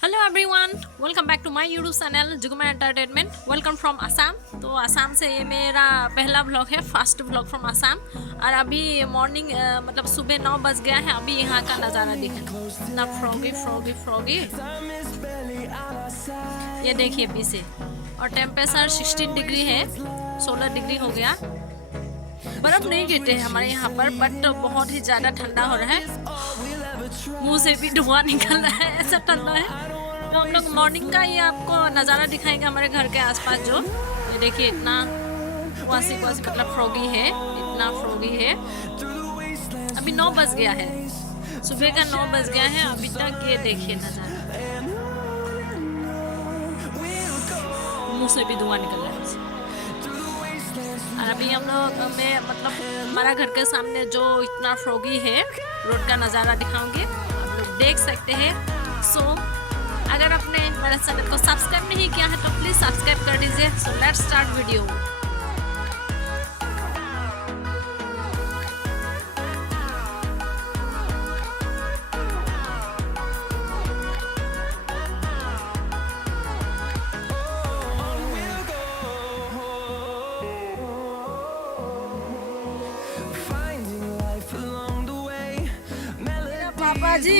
Hello everyone, welcome back to my YouTube channel Jugma entertainment. Welcome from Assam. तो असम से ये मेरा पहला ब्लॉग है, फर्स्ट ब्लॉग फ्रॉम असम। और अभी मॉर्निंग मतलब सुबह 9 बज गया है। अभी यहाँ का नज़ारा देखें, इतना फ्रॉगी फ्रॉगी फ्रॉगी। ये देखिए पीछे, और टेम्परेचर 16 डिग्री है, 16 डिग्री हो गया। बर्फ़ नहीं गिरते हैं हमारे यहाँ पर, बट बहुत ही ज़्यादा ठंडा हो रहा है। मुंह से भी धुआं निकल रहा है, ऐसा ठंडा है। तो हम लोग मॉर्निंग का ये आपको नज़ारा दिखाएंगे हमारे घर के आसपास। जो ये देखिए, इतना वासी मतलब फ्रॉगी है, इतना फ्रॉगी है। अभी 9 बज गया है, सुबह का 9 बज गया है अभी तक। ये देखिए नज़ारा, मुंह से भी धुआं निकल रहा है। और अभी हम लोग में मतलब हमारा घर के सामने जो इतना फ्रॉगी है, रोड का नज़ारा दिखाऊंगी, आप लोग देख सकते हैं। सो अगर आपने मेरे चैनल को सब्सक्राइब नहीं किया है तो प्लीज़ सब्सक्राइब कर दीजिए। So let's start video. पापा जी,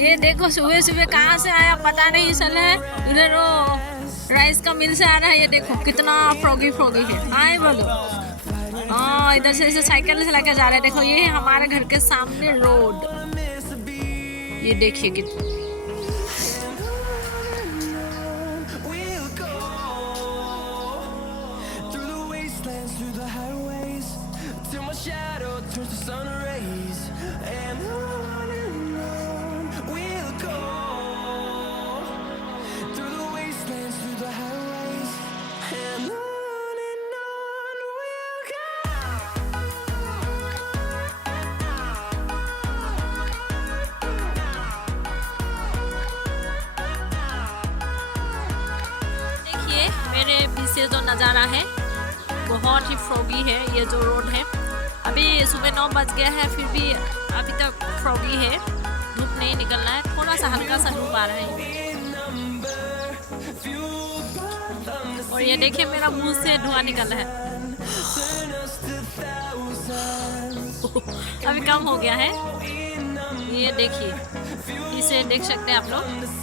ये देखो सुबह सुबह कहाँ से आया पता नहीं चला है। इधर वो राइस का मिल से आ रहा है। ये देखो कितना फ्रॉगी फ्रॉगी है। आए बोलो, हाँ इधर से ऐसे साइकिल से लेकर जा रहे हैं। देखो ये है हमारे घर के सामने रोड। ये देखिए कितना मेरे पीछे जो नज़ारा है बहुत ही फ्रॉगी है। ये जो रोड है, अभी सुबह 9 बज गया है, फिर भी अभी तक फ्रॉगी है। धूप नहीं निकल रहा है, थोड़ा सा हल्का सा धूप आ रहा है। और ये देखिए मेरा मुंह से धुआं निकल रहा है। अभी कम हो गया है। ये देखिए, इसे देख सकते हैं आप लोग।